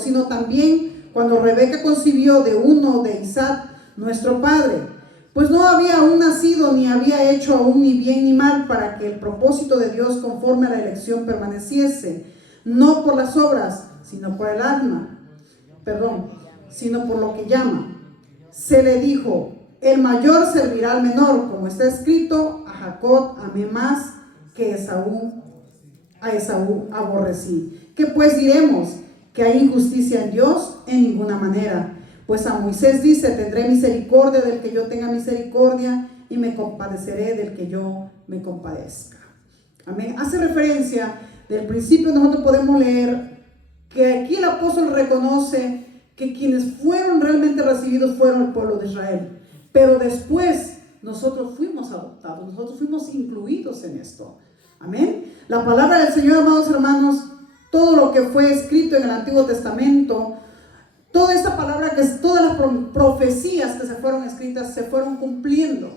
sino también cuando Rebeca concibió de uno de Isaac, nuestro padre, pues no había aún nacido ni había hecho aún ni bien ni mal, para que el propósito de Dios conforme a la elección permaneciese, no por las obras, sino por el alma, sino por lo que llama. Se le dijo, el mayor servirá al menor, como está escrito, a Jacob amé más que a Esaú aborrecí. ¿Qué pues diremos? ¿Que hay injusticia en Dios? En ninguna manera. Pues a Moisés dice, tendré misericordia del que yo tenga misericordia y me compadeceré del que yo me compadezca. Amén. Hace referencia, del principio nosotros podemos leer que aquí el apóstol reconoce que quienes fueron realmente recibidos fueron el pueblo de Israel. Pero después nosotros fuimos adoptados, nosotros fuimos incluidos en esto. Amén. La palabra del Señor, amados hermanos, todo lo que fue escrito en el Antiguo Testamento, toda esta palabra, todas las profecías que se fueron escritas, se fueron cumpliendo.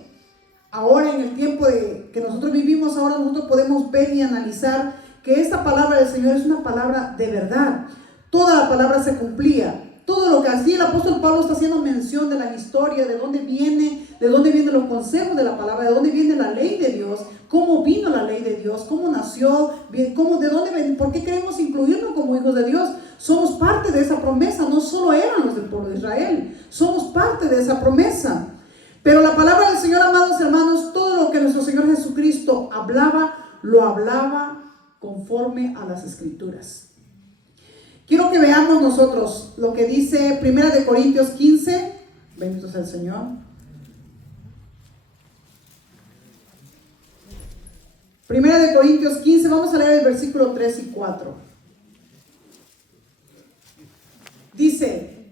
Ahora en el tiempo que nosotros vivimos, ahora nosotros podemos ver y analizar que esta palabra del Señor es una palabra de verdad. Toda la palabra se cumplía. todo lo que así el apóstol Pablo está haciendo mención de la historia, de dónde vienen los consejos de la palabra, de dónde viene la ley de Dios, cómo vino la ley de Dios, cómo nació, de dónde ven, por qué queremos incluirnos como hijos de Dios. Somos parte de esa promesa, no solo eran los del pueblo de Israel, somos parte de esa promesa. Pero la palabra del Señor, amados hermanos, todo lo que nuestro Señor Jesucristo hablaba, lo hablaba conforme a las Escrituras. Quiero que veamos nosotros lo que dice 1 Corintios 15, bendito sea el Señor. 1 Corintios 15, vamos a leer el versículo 3 y 4. Dice: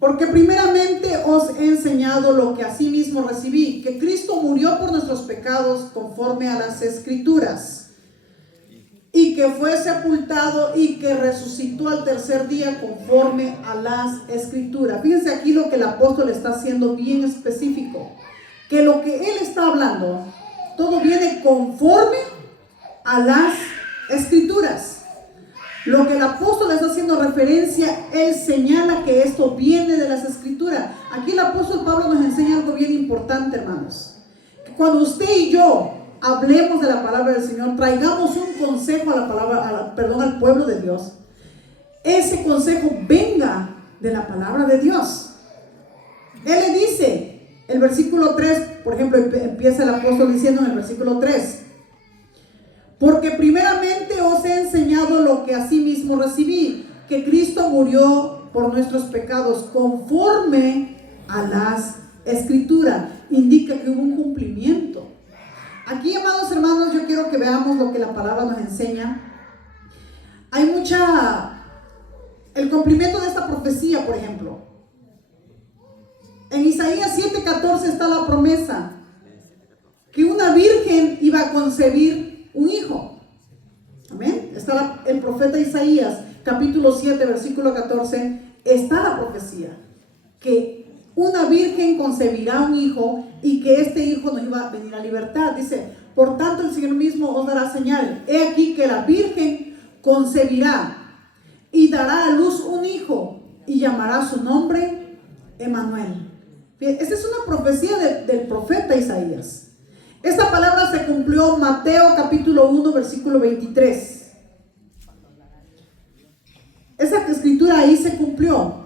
porque primeramente os he enseñado lo que asimismo recibí, que Cristo murió por nuestros pecados conforme a las Escrituras, y que fue sepultado y que resucitó al tercer día conforme a las Escrituras. Fíjense aquí lo que el apóstol está haciendo bien específico, que lo que él está hablando, todo viene conforme a las Escrituras. Lo que el apóstol está haciendo referencia, él señala que esto viene de las Escrituras. Aquí el apóstol Pablo nos enseña algo bien importante, hermanos. Que cuando usted y yo hablemos de la palabra del Señor, traigamos un consejo al pueblo de Dios, ese consejo venga de la palabra de Dios. Él le dice, el versículo 3, por ejemplo, empieza el apóstol diciendo en el versículo 3: porque primeramente os he enseñado lo que asimismo recibí, que Cristo murió por nuestros pecados conforme a las Escrituras. Indica que hubo un cumplimiento. Aquí, amados hermanos, yo quiero que veamos lo que la palabra nos enseña. Hay el cumplimiento de esta profecía, por ejemplo. En Isaías 7:14 está la promesa que una virgen iba a concebir un hijo. Amén. Está el profeta Isaías, capítulo 7, versículo 14, está la profecía que una virgen concebirá un hijo y que este hijo nos iba a venir a libertad. Dice: por tanto el Señor mismo os dará señal. He aquí que la virgen concebirá y dará a luz un hijo y llamará su nombre Emmanuel. Esta es una profecía del profeta Isaías. Esta palabra se cumplió en Mateo capítulo 1, versículo 23. Esa escritura ahí se cumplió.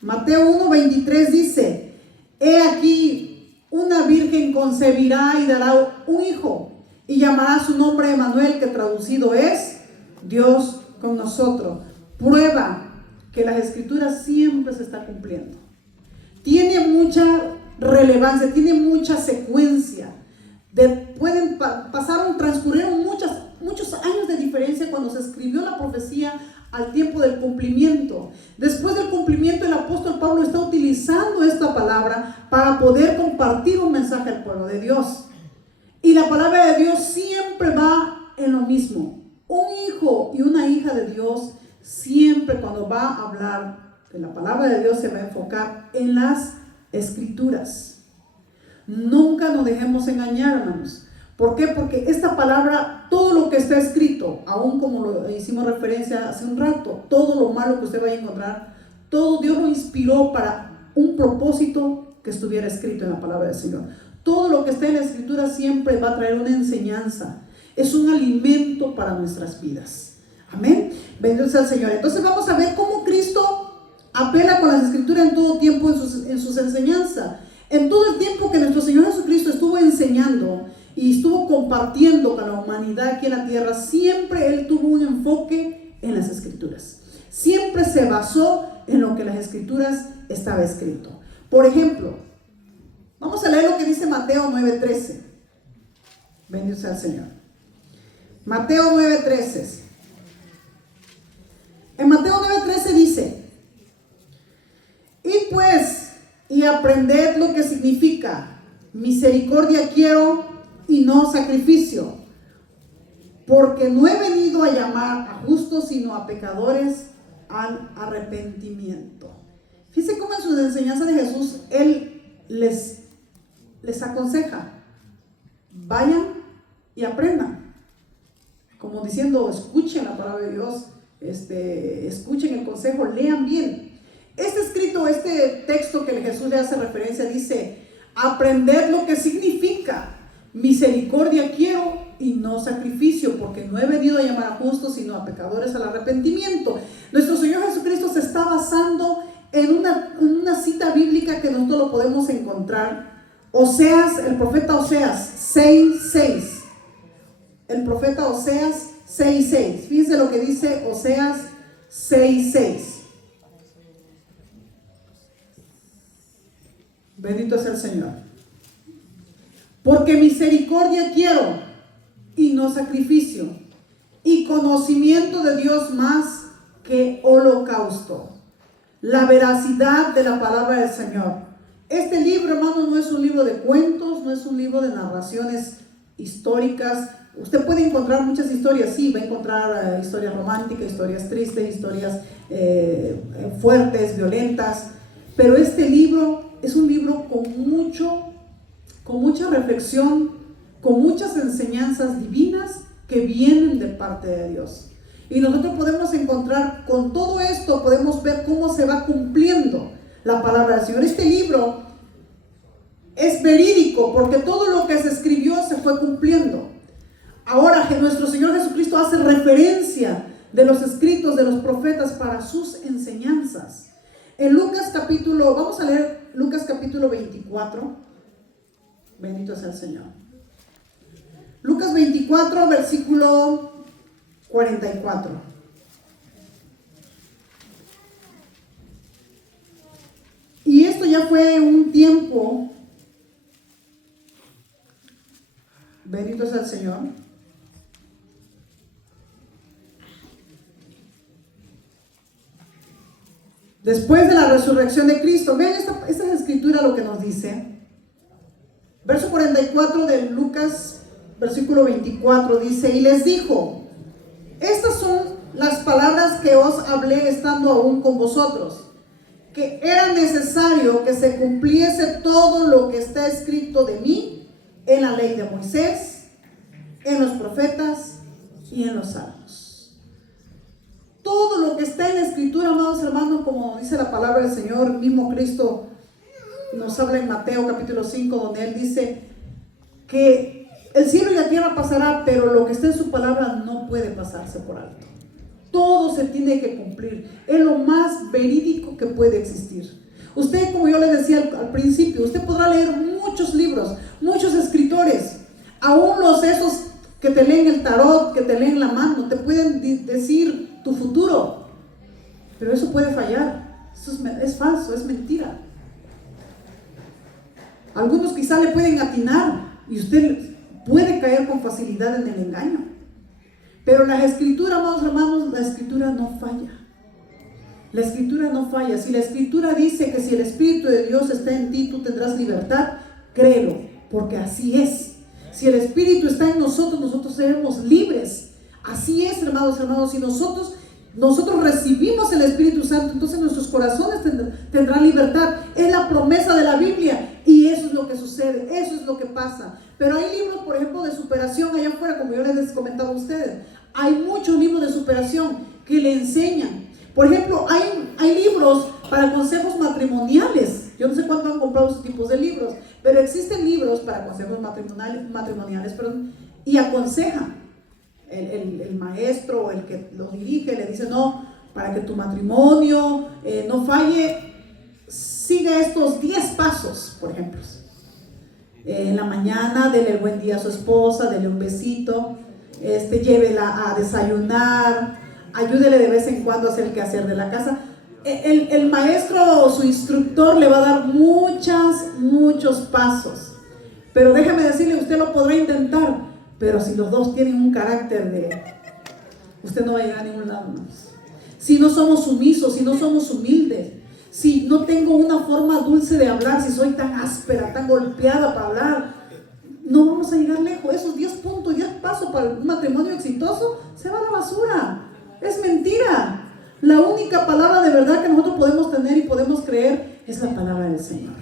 Mateo 1, 23 dice: he aquí una virgen concebirá y dará un hijo y llamará su nombre Emmanuel, que traducido es Dios con nosotros. Prueba que las escrituras siempre se está cumpliendo. Tiene mucha relevancia, tiene mucha secuencia. Transcurrieron muchos años de diferencia cuando se escribió la profecía al tiempo del cumplimiento. Después del cumplimiento, el apóstol Pablo está utilizando esta palabra para poder compartir un mensaje al pueblo de Dios. Y la palabra de Dios siempre va en lo mismo. Un hijo y una hija de Dios siempre, cuando va a hablar de la palabra de Dios, se va a enfocar en las Escrituras. Nunca nos dejemos engañar, hermanos. ¿Por qué? Porque esta palabra, todo lo que está escrito, aún como lo hicimos referencia hace un rato, todo lo malo que usted vaya a encontrar, todo Dios lo inspiró para un propósito que estuviera escrito en la palabra del Señor. Todo lo que está en la Escritura siempre va a traer una enseñanza. Es un alimento para nuestras vidas. Amén. Bendito sea el Señor. Entonces vamos a ver cómo Cristo apela con las Escrituras en todo tiempo en sus enseñanzas. En todo el tiempo que nuestro Señor Jesucristo estuvo enseñando y estuvo compartiendo con la humanidad aquí en la tierra, siempre Él tuvo un enfoque en las Escrituras. Siempre se basó en lo que las Escrituras estaba escrito. Por ejemplo, vamos a leer lo que dice Mateo 9:13. Bendito sea el Señor. Mateo 9:13. En Mateo 9:13 dice: y aprended lo que significa misericordia quiero y no sacrificio, porque no he venido a llamar a justos sino a pecadores al arrepentimiento. Fíjense cómo en sus enseñanzas de Jesús Él les aconseja: vayan y aprendan, como diciendo, escuchen la palabra de Dios, escuchen el consejo, lean bien. Esta este texto que Jesús le hace referencia, dice, aprender lo que significa misericordia quiero y no sacrificio, porque no he venido a llamar a justos, sino a pecadores al arrepentimiento. Nuestro Señor Jesucristo se está basando en una cita bíblica que nosotros lo podemos encontrar. Oseas, el profeta Oseas 6:6. El profeta Oseas 6:6. Fíjense lo que dice Oseas 6:6. Bendito sea el Señor. Porque misericordia quiero y no sacrificio, y conocimiento de Dios más que holocausto. La veracidad de la palabra del Señor. Este libro, hermanos, no es un libro de cuentos, no es un libro de narraciones históricas. Usted puede encontrar muchas historias, sí, va a encontrar historias románticas, historias tristes, historias fuertes, violentas, pero este libro es un libro con mucha reflexión, con muchas enseñanzas divinas que vienen de parte de Dios. Y nosotros podemos encontrar, con todo esto, podemos ver cómo se va cumpliendo la palabra del Señor. Este libro es verídico porque todo lo que se escribió se fue cumpliendo. Ahora que nuestro Señor Jesucristo hace referencia de los escritos de los profetas para sus enseñanzas. En Lucas capítulo, vamos a leer Lucas capítulo 24. Bendito sea el Señor. Lucas 24, versículo 44. Y esto ya fue un tiempo, bendito sea el Señor, después de la resurrección de Cristo. Vean esta escritura lo que nos dice. Verso 44 de Lucas, versículo 24, dice, y les dijo, estas son las palabras que os hablé estando aún con vosotros, que era necesario que se cumpliese todo lo que está escrito de mí en la ley de Moisés, en los profetas y en los salmos. Todo lo que está en la escritura, amados hermanos, como dice la palabra del Señor, mismo Cristo nos habla en Mateo capítulo 5, donde Él dice que el cielo y la tierra pasará, pero lo que está en su palabra no puede pasarse por alto. Todo se tiene que cumplir. Es lo más verídico que puede existir. Usted, como yo le decía al principio, usted podrá leer muchos libros, muchos escritores, aún esos que te leen el tarot, que te leen la mano, te pueden decir tu futuro, pero eso puede fallar. Eso es falso, es mentira. Algunos quizá le pueden atinar y usted puede caer con facilidad en el engaño. Pero la escritura, amados hermanos, la escritura no falla. La escritura no falla. Si la escritura dice que si el Espíritu de Dios está en ti, tú tendrás libertad, créelo, porque así es. Si el Espíritu está en nosotros, nosotros seremos libres. Así es, hermanos. Si nosotros recibimos el Espíritu Santo, entonces nuestros corazones tendrán libertad. Es la promesa de la Biblia y eso es lo que sucede, eso es lo que pasa. Pero hay libros, por ejemplo, de superación allá afuera, como yo les comentaba a ustedes. Hay muchos libros de superación que le enseñan. Por ejemplo, hay libros para consejos matrimoniales. Yo no sé cuánto han comprado esos tipos de libros, pero existen libros para consejos matrimoniales, y aconsejan. El maestro o el que los dirige le dice, no, para que tu matrimonio no falle, siga estos 10 pasos, por ejemplo. En la mañana, dele el buen día a su esposa, dele un besito, llévela a desayunar, ayúdele de vez en cuando a hacer el quehacer de la casa. El maestro o su instructor le va a dar muchos pasos, pero déjame decirle, usted lo podrá intentar, pero si los dos tienen un carácter usted no va a llegar a ningún lado más. Si no somos sumisos, si no somos humildes, si no tengo una forma dulce de hablar, si soy tan áspera, tan golpeada para hablar, no vamos a llegar lejos. Esos 10 puntos, 10 pasos para un matrimonio exitoso se va a la basura. Es mentira. La única palabra de verdad que nosotros podemos tener y podemos creer es la palabra del Señor.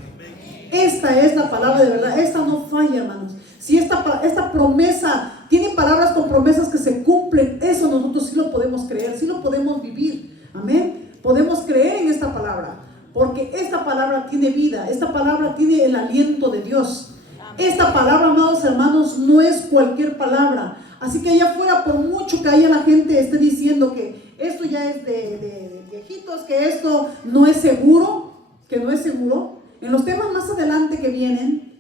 Esta es la palabra de verdad. Esta no falla, hermanos. Si esta promesa tiene palabras con promesas que se cumplen, eso nosotros sí lo podemos creer, sí lo podemos vivir. Amén. Podemos creer en esta palabra. porque esta palabra tiene vida, esta palabra tiene el aliento de Dios. Esta palabra, amados hermanos, no es cualquier palabra. Así que allá afuera, por mucho que haya la gente esté diciendo que esto ya es de viejitos, que esto no es seguro, que no es seguro, en los temas más adelante que vienen,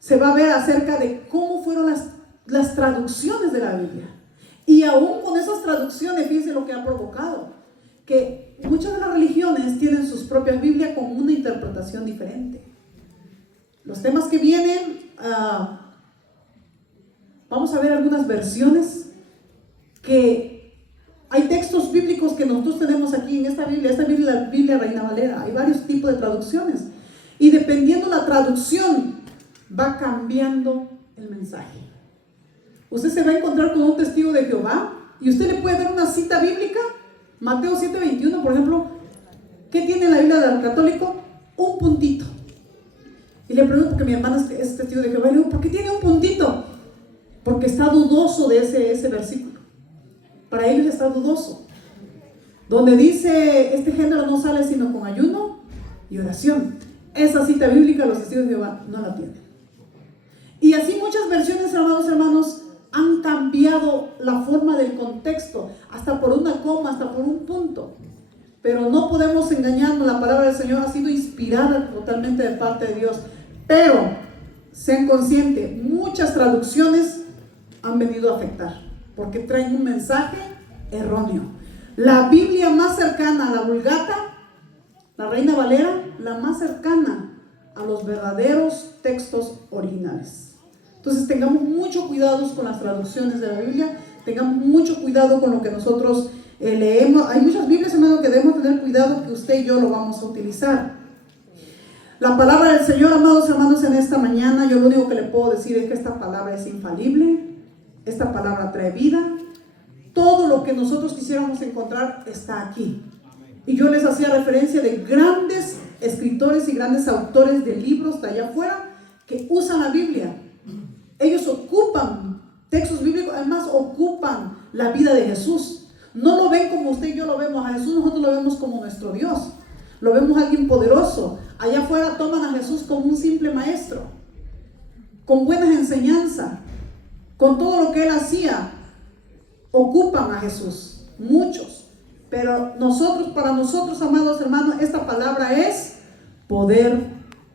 se va a ver acerca de cómo fueron las traducciones de la Biblia. Y aún con esas traducciones, fíjense lo que ha provocado, que muchas de las religiones tienen sus propias Biblias con una interpretación diferente. Los temas que vienen, vamos a ver algunas versiones que hay textos bíblicos que nosotros tenemos aquí en esta Biblia la Biblia Reina Valera. Hay varios tipos de traducciones y dependiendo la traducción va cambiando el mensaje. Usted se va a encontrar con un testigo de Jehová y usted le puede dar una cita bíblica, Mateo 7:21, por ejemplo. ¿Qué tiene la Biblia del católico? Un puntito. Y le pregunto, porque mi hermana es testigo de Jehová, y le digo, ¿por qué tiene un puntito? Porque está dudoso de ese versículo. Para ellos está dudoso. Donde dice, este género no sale sino con ayuno y oración. Esa cita bíblica los testigos de Jehová no la tienen. Y así muchas versiones, amados hermanos, han cambiado la forma del contexto, hasta por una coma, hasta por un punto. Pero no podemos engañarnos, la palabra del Señor ha sido inspirada totalmente de parte de Dios. Pero, sean conscientes, muchas traducciones han venido a afectar, porque traen un mensaje erróneo. La Biblia más cercana a la Vulgata, la Reina Valera, la más cercana a los verdaderos textos originales. Entonces tengamos mucho cuidado con las traducciones de la Biblia, tengamos mucho cuidado con lo que nosotros leemos. Hay muchas Biblias, hermano, que debemos tener cuidado que usted y yo lo vamos a utilizar. La palabra del Señor, amados hermanos, en esta mañana, yo lo único que le puedo decir es que esta palabra es infalible, esta palabra trae vida. Todo lo que nosotros quisiéramos encontrar está aquí. Y yo les hacía referencia de grandes escritores y grandes autores de libros de allá afuera que usan la Biblia. Ellos ocupan textos bíblicos, además ocupan la vida de Jesús. No lo ven como usted y yo lo vemos. A Jesús nosotros lo vemos como nuestro Dios. Lo vemos a alguien poderoso. Allá afuera toman a Jesús como un simple maestro, con buenas enseñanzas, con todo lo que él hacía. Ocupan a Jesús, muchos. Pero para nosotros, amados hermanos, esta palabra es poder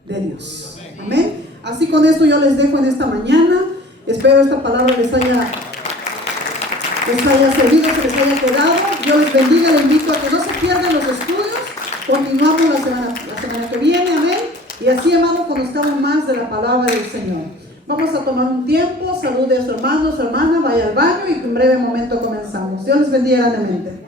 de Dios. Amén. Así con esto yo les dejo en esta mañana. Espero esta palabra les haya servido, que les haya quedado. Dios les bendiga, les invito a que no se pierdan los estudios. Continuamos la semana que viene, amén. Y así, hermano, conozcamos más de la palabra del Señor. Vamos a tomar un tiempo, salude a su hermano, su hermana, vaya al baño y en breve momento comenzamos. Dios les bendiga grandemente.